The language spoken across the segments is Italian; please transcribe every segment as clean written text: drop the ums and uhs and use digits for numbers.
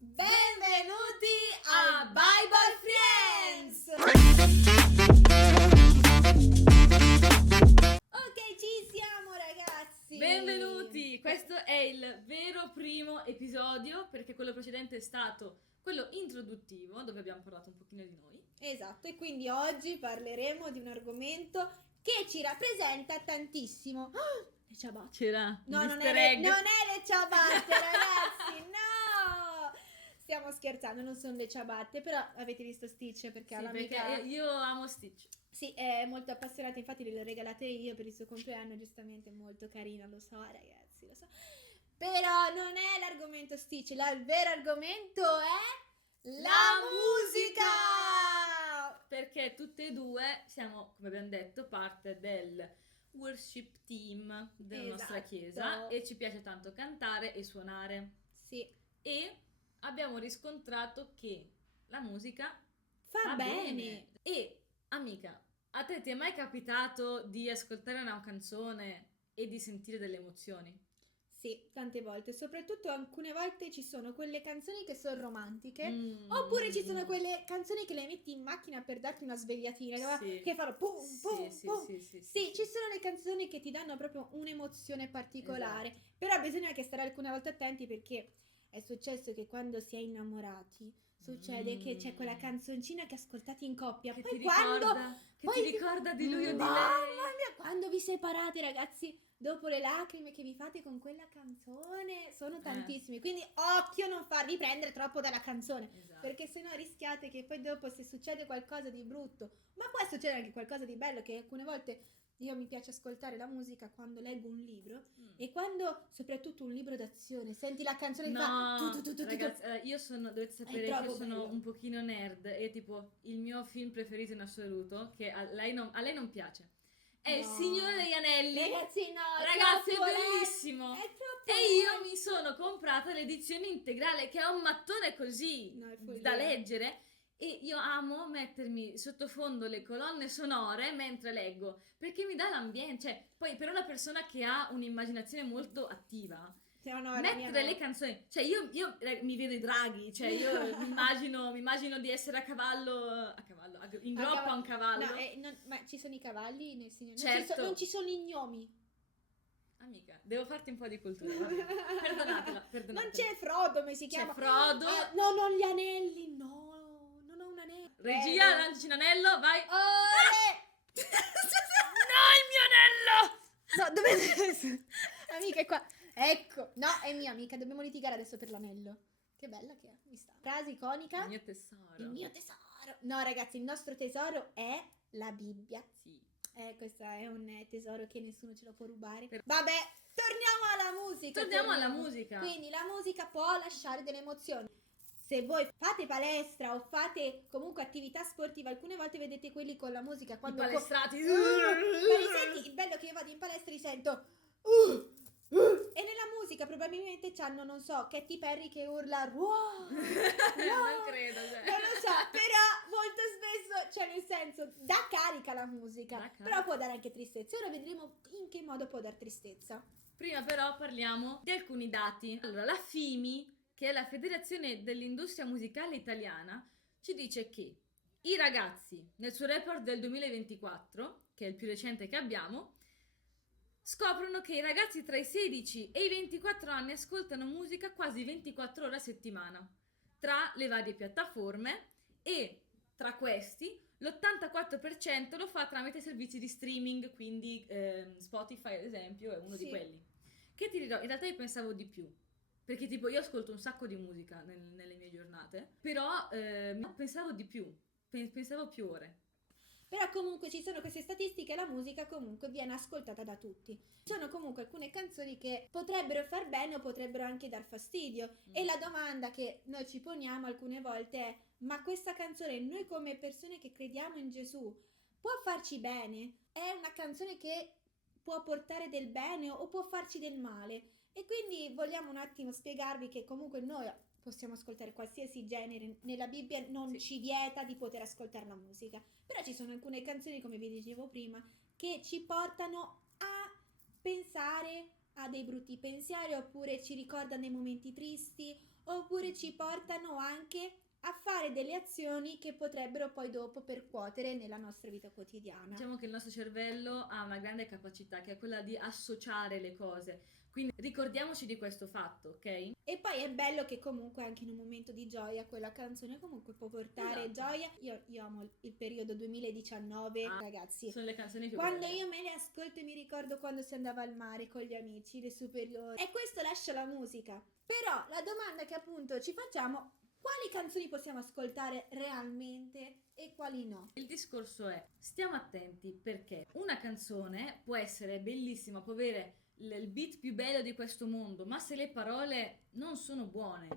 Benvenuti a Bible Friends! Ok, ci siamo ragazzi! Benvenuti! Questo è il vero primo episodio, perché quello precedente è stato quello introduttivo, dove abbiamo parlato un pochino di noi. Esatto, e quindi oggi parleremo di un argomento che ci rappresenta tantissimo. Oh, le ciabatte! C'era No, non Mr. è Egg. le ciabatte, ragazzi, no! Stiamo scherzando, non sono le ciabatte, però avete visto Stitch perché ha Sì, l'amica... perché io amo Stitch. Sì, è molto appassionata, infatti le ho regalate io per il suo compleanno, giustamente molto carina, lo so ragazzi, lo so. Però non è l'argomento Stitch, il vero argomento è la musica! Perché tutte e due siamo, come abbiamo detto, parte del worship team della nostra Esatto. chiesa e ci piace tanto cantare e suonare. Sì, E abbiamo riscontrato che la musica fa bene. E, amica, a te ti è mai capitato di ascoltare una canzone e di sentire delle emozioni? Sì, tante volte, soprattutto alcune volte ci sono quelle canzoni che sono romantiche, oppure ci sono quelle canzoni che le metti in macchina per darti una svegliatina, Sì. che fanno pum pum Sì, pum. sì. Sì, ci sono le canzoni che ti danno proprio un'emozione particolare, Esatto. però bisogna anche stare alcune volte attenti perché è successo che quando si è innamorati succede che c'è quella canzoncina che ascoltate in coppia, Che poi ti quando ricorda, ti ricorda di lui o di Mamma lei. mia, quando vi separate ragazzi, dopo le lacrime che vi fate con quella canzone sono tantissime, quindi occhio a non farvi prendere troppo dalla canzone, Esatto. perché sennò rischiate che poi dopo, se succede qualcosa di brutto, ma può succedere anche qualcosa di bello, che alcune volte io mi piace ascoltare la musica quando leggo un libro, e quando, soprattutto un libro d'azione, senti la canzone che fa Ragazzi, io dovete sapere che io troppo sono bello. un pochino nerd e tipo il mio film preferito in assoluto, che a lei non piace, è Il No. Signore degli Anelli. Ragazzi, no, Ragazzi, è troppo bellissimo. È troppo E io mi sono comprata l'edizione integrale, che è un mattone così No, è follia. da leggere. E io amo mettermi sottofondo le colonne sonore mentre leggo, perché mi dà l'ambiente. Cioè, poi per una persona che ha un'immaginazione molto attiva, mettere le canzoni, cioè io mi vedo i draghi, cioè io mi immagino di essere a cavallo, in groppa a un cavallo. No, ma ci sono i cavalli nel Signore? Certo. Non ci sono i gnomi. Amica, devo farti un po' di cultura, vabbè. Perdonatela. Non c'è Frodo, come si chiama? C'è Frodo. No, non gli anelli, no, non ho un anello. Regia, lancici un anello, vai. Ole! No, il mio anello! No, dove... Amica, è qua. Ecco, no, è mia amica, dobbiamo litigare adesso per l'anello. Che bella che è, mi sta. Frase iconica. Il mio tesoro. Il mio tesoro. No, ragazzi, il nostro tesoro è la Bibbia. Sì. Questo è un tesoro che nessuno ce lo può rubare. Vabbè, torniamo alla musica. Torniamo alla musica. Quindi la musica può lasciare delle emozioni. Se voi fate palestra o fate comunque attività sportiva, alcune volte vedete quelli con la musica quando I palestrati. ma li senti? Il bello è che io vado in palestra e li sento e nella musica probabilmente c'hanno, non so, Katy Perry che urla wow, Non credo, cioè. non lo so, però molto spesso, cioè nel senso, dà carica la musica, però può dare anche tristezza. Ora vedremo in che modo può dar tristezza. Prima però parliamo di alcuni dati. Allora, la FIMI, che è la Federazione dell'Industria Musicale Italiana, ci dice che i ragazzi, nel suo report del 2024, che è il più recente che abbiamo, scoprono che i ragazzi tra i 16 e i 24 anni ascoltano musica quasi 24 ore a settimana, tra le varie piattaforme, e tra questi l'84% lo fa tramite servizi di streaming, quindi Spotify ad esempio è uno di quelli. Che ti dirò, in realtà io pensavo di più, perché tipo io ascolto un sacco di musica nelle mie giornate, però pensavo di più, pensavo più ore. Però comunque ci sono queste statistiche e la musica comunque viene ascoltata da tutti. Ci sono comunque alcune canzoni che potrebbero far bene o potrebbero anche dar fastidio. E la domanda che noi ci poniamo alcune volte è: ma questa canzone, noi come persone che crediamo in Gesù, può farci bene? È una canzone che può portare del bene o può farci del male? E quindi vogliamo un attimo spiegarvi che comunque noi possiamo ascoltare qualsiasi genere, nella Bibbia non ci vieta di poter ascoltare la musica, però ci sono alcune canzoni, come vi dicevo prima, che ci portano a pensare a dei brutti pensieri, oppure ci ricordano dei momenti tristi, oppure ci portano anche a fare delle azioni che potrebbero poi dopo percuotere nella nostra vita quotidiana. Diciamo che il nostro cervello ha una grande capacità, che è quella di associare le cose. Quindi ricordiamoci di questo fatto, ok? E poi è bello che comunque anche in un momento di gioia quella canzone comunque può portare Esatto. gioia. Io amo il periodo 2019, ragazzi. Sono le canzoni più Quando belle. io me le ascolto mi ricordo quando si andava al mare con gli amici, le superiori. E questo lascia la musica. Però la domanda che appunto ci facciamo: quali canzoni possiamo ascoltare realmente e quali no? Il discorso è, stiamo attenti, perché una canzone può essere bellissima, può avere il beat più bello di questo mondo, ma se le parole non sono buone,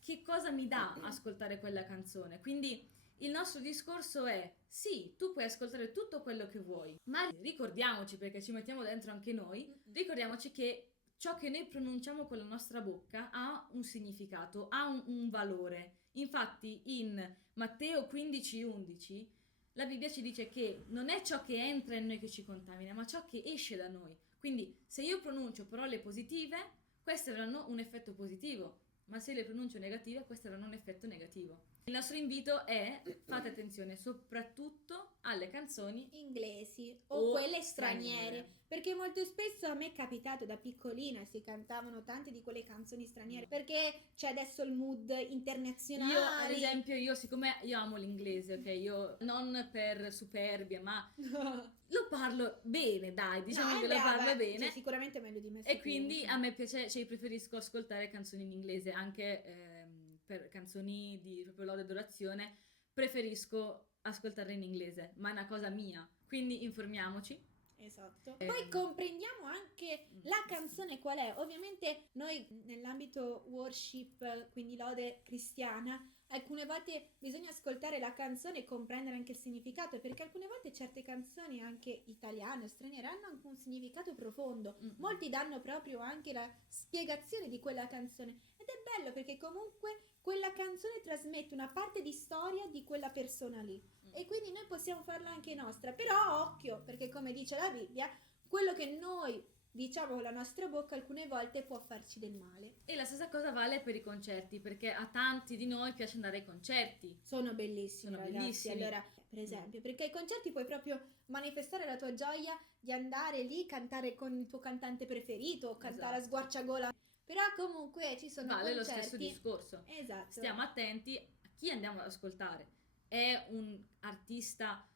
che cosa mi dà ascoltare quella canzone? Quindi il nostro discorso è, sì, tu puoi ascoltare tutto quello che vuoi, ma ricordiamoci, perché ci mettiamo dentro anche noi, ricordiamoci che ciò che noi pronunciamo con la nostra bocca ha un significato, ha un valore. Infatti in Matteo 15:11 la Bibbia ci dice che non è ciò che entra in noi che ci contamina, ma ciò che esce da noi. Quindi se io pronuncio parole positive, queste avranno un effetto positivo, ma se le pronuncio negative, queste avranno un effetto negativo. Il nostro invito è, fate attenzione soprattutto alle canzoni Inglesi o o quelle straniere. straniere, perché molto spesso a me è capitato da piccolina si cantavano tante di quelle canzoni straniere, perché c'è adesso il mood internazionale. Io, ad esempio, siccome io amo l'inglese, ok? Io non per superbia, ma lo parlo bene, dai, diciamo che lo parlo bene. Cioè, sicuramente meglio di me. E sicuro, quindi sì. a me piace, cioè preferisco ascoltare canzoni in inglese, anche per canzoni di proprio lode e adorazione, preferisco ascoltarle in inglese, ma è una cosa mia. Quindi informiamoci. Esatto. Poi comprendiamo anche la canzone qual è. Ovviamente noi nell'ambito worship, quindi lode cristiana, alcune volte bisogna ascoltare la canzone e comprendere anche il significato, perché alcune volte certe canzoni anche italiane o straniere hanno anche un significato profondo. Molti danno proprio anche la spiegazione di quella canzone ed è bello perché comunque quella canzone trasmette una parte di storia di quella persona lì. E quindi noi possiamo farla anche nostra, però occhio, perché come dice la Bibbia, quello che noi diciamo con la nostra bocca alcune volte può farci del male. E la stessa cosa vale per i concerti, perché a tanti di noi piace andare ai concerti. Sono bellissimi, Sono ragazzi. bellissimi. Allora, per esempio, perché ai concerti puoi proprio manifestare la tua gioia di andare lì, cantare con il tuo cantante preferito, cantare a squarciagola. Però comunque ci sono Vale concerti. lo stesso discorso. Esatto. Stiamo attenti a chi andiamo ad ascoltare. È un artista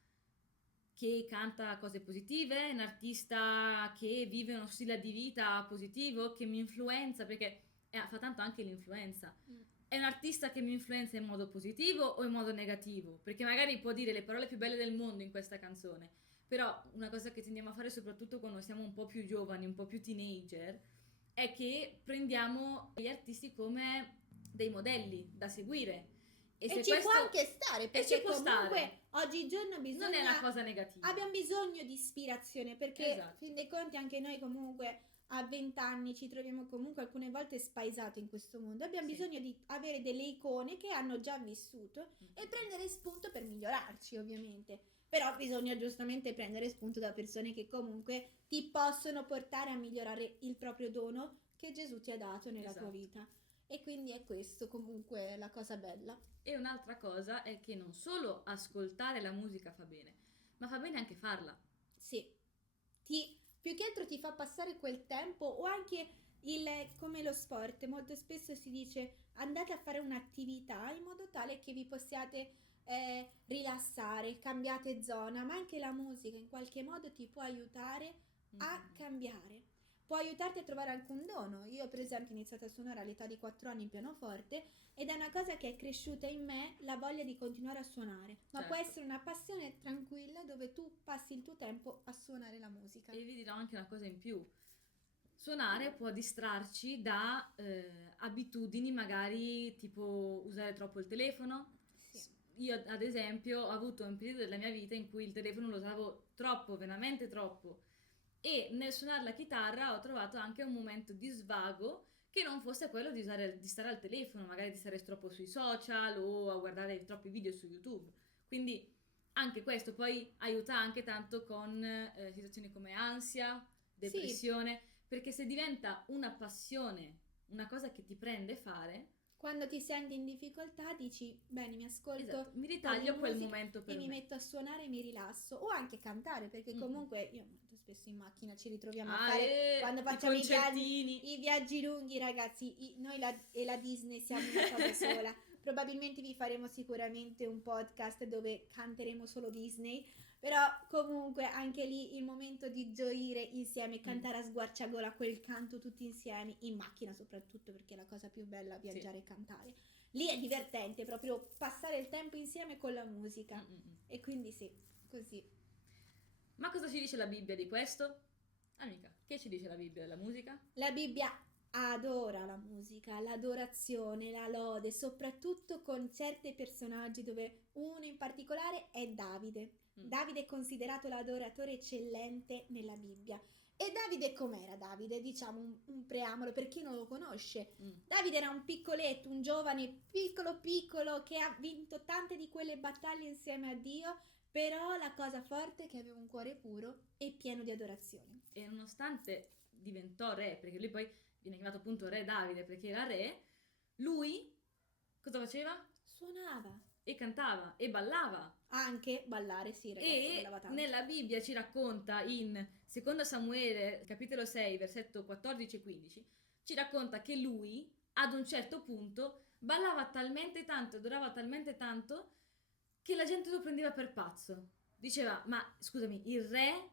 che canta cose positive, un artista che vive uno stile di vita positivo, che mi influenza, perché fa tanto anche l'influenza. È un artista che mi influenza in modo positivo o in modo negativo, perché magari può dire le parole più belle del mondo in questa canzone, però una cosa che tendiamo a fare soprattutto quando siamo un po' più giovani, un po' più teenager, è che prendiamo gli artisti come dei modelli da seguire. E se ci questo... può anche stare, perché ci può comunque stare. oggigiorno bisogna... Non è una cosa negativa. Abbiamo bisogno di ispirazione, perché Esatto. fin dei conti anche noi comunque a 20 anni ci troviamo comunque alcune volte spaesati in questo mondo. Abbiamo bisogno di avere delle icone che hanno già vissuto e prendere spunto per migliorarci, ovviamente. Però bisogna giustamente prendere spunto da persone che comunque ti possono portare a migliorare il proprio dono che Gesù ti ha dato nella tua vita. E quindi è questo comunque la cosa bella. E un'altra cosa è che non solo ascoltare la musica fa bene, ma fa bene anche farla. Sì, più che altro ti fa passare quel tempo, o anche come lo sport, molto spesso si dice andate a fare un'attività in modo tale che vi possiate rilassare, cambiate zona, ma anche la musica in qualche modo ti può aiutare a cambiare. Può aiutarti a trovare anche un dono. Io per esempio ho iniziato a suonare all'età di 4 anni il pianoforte ed è una cosa che è cresciuta in me, la voglia di continuare a suonare. Ma può essere una passione tranquilla dove tu passi il tuo tempo a suonare la musica. E vi dirò anche una cosa in più. Suonare può distrarci da abitudini magari tipo usare troppo il telefono. Sì. Io ad esempio ho avuto un periodo della mia vita in cui il telefono lo usavo troppo, veramente troppo. E nel suonare la chitarra ho trovato anche un momento di svago che non fosse quello di stare al telefono, magari di stare troppo sui social o a guardare troppi video su YouTube. Quindi anche questo poi aiuta anche tanto con situazioni come ansia, depressione, perché se diventa una passione, una cosa che ti prende fare, quando ti senti in difficoltà dici, bene, mi ascolto, Esatto, mi un po' di ritaglio quel musica momento per e mi me. metto a suonare e mi rilasso, o anche cantare, perché Mm. comunque io molto spesso in macchina ci ritroviamo a Ah, fare, quando i facciamo concertini. i viaggi lunghi, ragazzi, noi e la Disney siamo una cosa sola. Probabilmente vi faremo sicuramente un podcast dove canteremo solo Disney, però comunque anche lì il momento di gioire insieme, cantare a squarciagola quel canto tutti insieme, in macchina soprattutto, perché è la cosa più bella viaggiare e cantare. Lì è divertente proprio passare il tempo insieme con la musica. E quindi sì, così. Ma cosa ci dice la Bibbia di questo? Amica, che ci dice la Bibbia della musica? La Bibbia adora la musica, l'adorazione, la lode, soprattutto con certi personaggi dove uno in particolare è Davide. Davide è considerato l'adoratore eccellente nella Bibbia. E Davide com'era Davide? Diciamo un preambolo per chi non lo conosce. Davide era un piccoletto, un giovane piccolo piccolo che ha vinto tante di quelle battaglie insieme a Dio, però la cosa forte è che aveva un cuore puro e pieno di adorazione. E nonostante diventò re, perché lui poi viene chiamato appunto re Davide perché era re, lui cosa faceva? Suonava. E cantava e ballava. Anche ballare, sì, ragazzi, ballava E tanto. nella Bibbia ci racconta in 2 Samuele, capitolo 6, versetto 14 e 15, ci racconta che lui, ad un certo punto, ballava talmente tanto, adorava talmente tanto, che la gente lo prendeva per pazzo. Diceva, ma scusami, il re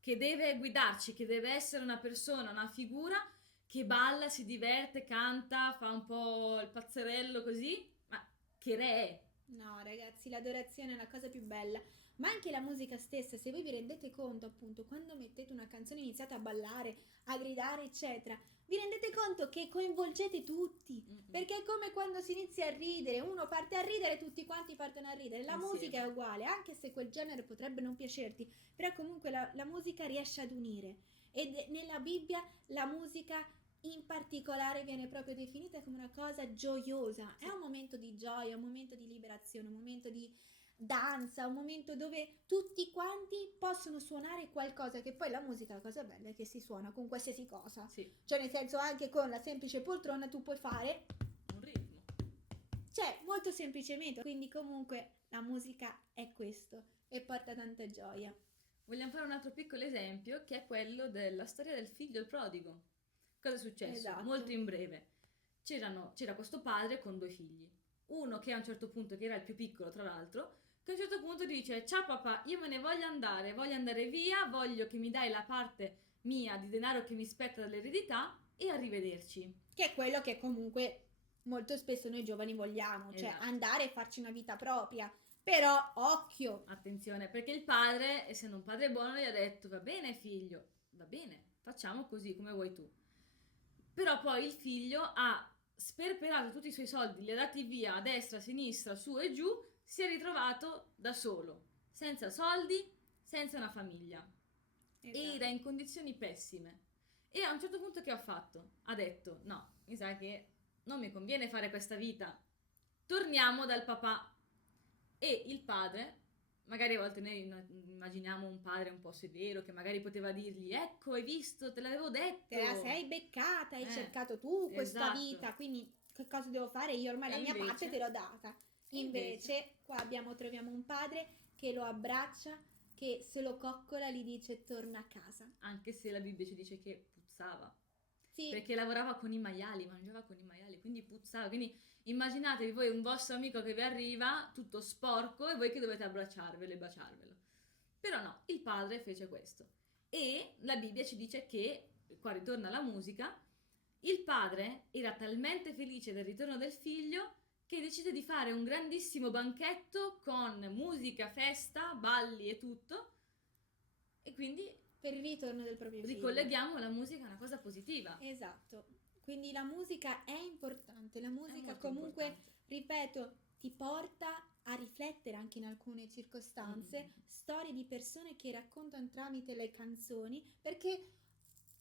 che deve guidarci, che deve essere una persona, una figura, che balla, si diverte, canta, fa un po' il pazzerello così, ma che re è? No, ragazzi, l'adorazione è la cosa più bella, ma anche la musica stessa, se voi vi rendete conto, appunto, quando mettete una canzone e iniziate a ballare, a gridare, eccetera, vi rendete conto che coinvolgete tutti, perché è come quando si inizia a ridere, uno parte a ridere, tutti quanti partono a ridere, la Insieme. musica è uguale, anche se quel genere potrebbe non piacerti, però comunque la musica riesce ad unire, ed nella Bibbia la musica in particolare viene proprio definita come una cosa gioiosa, è un momento di gioia, un momento di liberazione, un momento di danza, un momento dove tutti quanti possono suonare qualcosa, che poi la musica, la cosa bella è che si suona con qualsiasi cosa, Sì, cioè nel senso anche con la semplice poltrona tu puoi fare, un ritmo. cioè molto semplicemente, quindi comunque la musica è questo e porta tanta gioia. Vogliamo fare un altro piccolo esempio, che è quello della storia del figlio il prodigo. Cosa è successo? Esatto. Molto in breve. C'era questo padre con 2 figli. Uno che a un certo punto, che era il più piccolo tra l'altro, che a un certo punto dice: ciao papà, io me ne voglio andare via, voglio che mi dai la parte mia di denaro che mi spetta dall'eredità e arrivederci. Che è quello che comunque molto spesso noi giovani vogliamo, cioè Esatto. andare e farci una vita propria. Però occhio, Attenzione, perché il padre, essendo un padre buono, gli ha detto: va bene figlio, va bene, facciamo così come vuoi tu. Però poi il figlio ha sperperato tutti i suoi soldi, li ha dati via a destra, a sinistra, su e giù, si è ritrovato da solo, senza soldi, senza una famiglia. E era in condizioni pessime. E a un certo punto che ha fatto? Ha detto: no, mi sa che non mi conviene fare questa vita, torniamo dal papà. E il padre, magari a volte noi immaginiamo un padre un po' severo che magari poteva dirgli: ecco, hai visto, te l'avevo detto, te la sei beccata, hai cercato tu questa esatto. vita, quindi che cosa devo fare? Io ormai E la mia invece? parte te l'ho data. Invece qua troviamo un padre che lo abbraccia, che se lo coccola gli dice torna a casa. Anche se la Bibbia ci dice che puzzava. Sì. Perché lavorava con i maiali, mangiava con i maiali, quindi puzzava. Quindi immaginatevi voi un vostro amico che vi arriva tutto sporco e voi che dovete abbracciarvelo e baciarvelo. Però no, il padre fece questo. E la Bibbia ci dice che, qua ritorna la musica, il padre era talmente felice del ritorno del figlio che decide di fare un grandissimo banchetto con musica, festa, balli e tutto. E quindi per il ritorno del proprio figlio. ricolleghiamo la musica a una cosa positiva. Esatto. Quindi la musica è importante, la musica comunque, importante. ripeto, ti porta a riflettere anche in alcune circostanze, storie di persone che raccontano tramite le canzoni, perché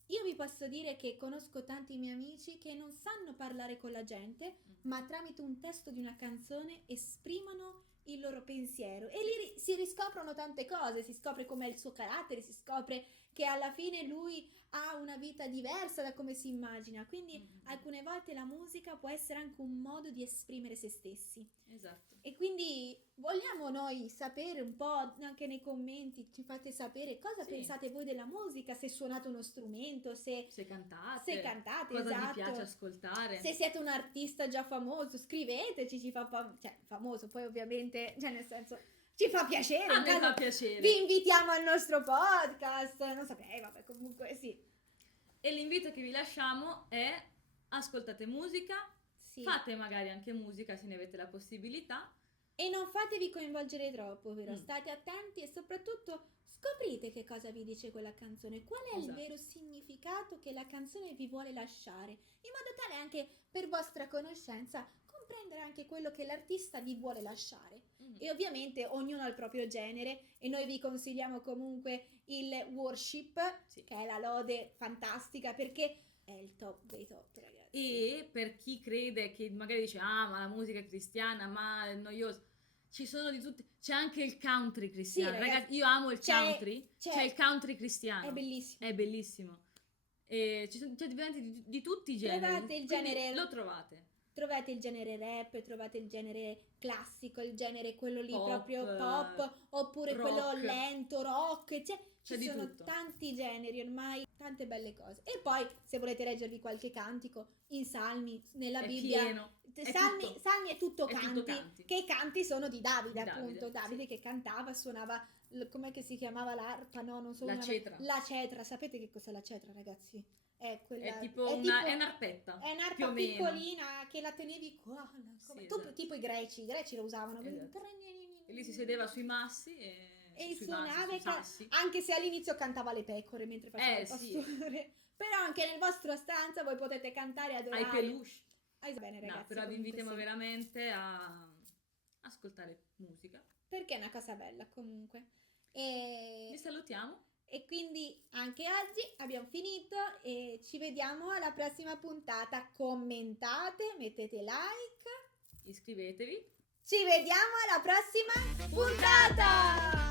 io vi posso dire che conosco tanti miei amici che non sanno parlare con la gente, ma tramite un testo di una canzone esprimono il loro pensiero e lì si riscoprono tante cose, si scopre com'è il suo carattere, si scopre che alla fine lui ha una vita diversa da come si immagina, quindi alcune volte la musica può essere anche un modo di esprimere se stessi. Esatto. E quindi vogliamo noi sapere un po', anche nei commenti ci fate sapere cosa Sì. pensate voi della musica, se suonate uno strumento, se Se cantate, cosa cosa esatto. vi piace ascoltare. Se siete un artista già famoso, scriveteci, ci fa cioè famoso, poi ovviamente, cioè nel senso ci fa piacere. A in me caso fa piacere. vi invitiamo al nostro podcast, non saprei, vabbè, comunque sì. E l'invito che vi lasciamo è: ascoltate musica, Sì. fate magari anche musica se ne avete la possibilità. E non fatevi coinvolgere troppo, vero? Mm. State attenti e soprattutto scoprite che cosa vi dice quella canzone, qual è il Esatto. vero significato che la canzone vi vuole lasciare, in modo tale anche per vostra conoscenza comprendere anche quello che l'artista vi vuole lasciare. E ovviamente ognuno ha il proprio genere e noi vi consigliamo comunque il worship, Sì. che è la lode fantastica perché è il top dei top, ragazzi. E per chi crede che magari dice ma la musica è cristiana, ma è noiosa, ci sono di tutti, c'è anche il country cristiano. Sì, ragazzi, io amo il country, c'è- c'è il country cristiano, È bellissimo. è bellissimo. E c'è di tutti i generi. Trovate il quindi genere- lo trovate. Trovate il genere rap, trovate il genere classico, il genere quello lì Pop, proprio pop, oppure rock. quello lento, rock, C'è ci di sono tutto. tanti generi ormai, tante belle cose. E poi se volete leggervi qualche cantico in Salmi, nella È Bibbia, pieno. È Salmi, tutto. Salmi è tutto È tutto canti, canti. che i canti sono di Davide, Di appunto, Davide, Davide sì. che cantava, suonava, com'è che si chiamava l'arpa, no, non so, La cetra. la cetra, sapete che cos'è la cetra, ragazzi? È quella, È tipo è è un'arpetta. è più un'arpa o meno. piccolina che la tenevi qua, Sì, tu- esatto. tipo i greci lo usavano. Esatto. E lì si sedeva sui massi e sui suonava, massi, sui sassi. anche se all'inizio cantava le pecore mentre faceva il sì. pastore. Però anche nel vostro stanza voi potete cantare e adorare. Ai peluche. Bene, ragazzi. No, però vi comunque invitiamo sì. veramente a ascoltare musica. Perché è una cosa bella comunque. Vi E, salutiamo. e quindi anche oggi abbiamo finito e ci vediamo alla prossima puntata. Commentate, mettete like. Iscrivetevi. Ci vediamo alla prossima puntata!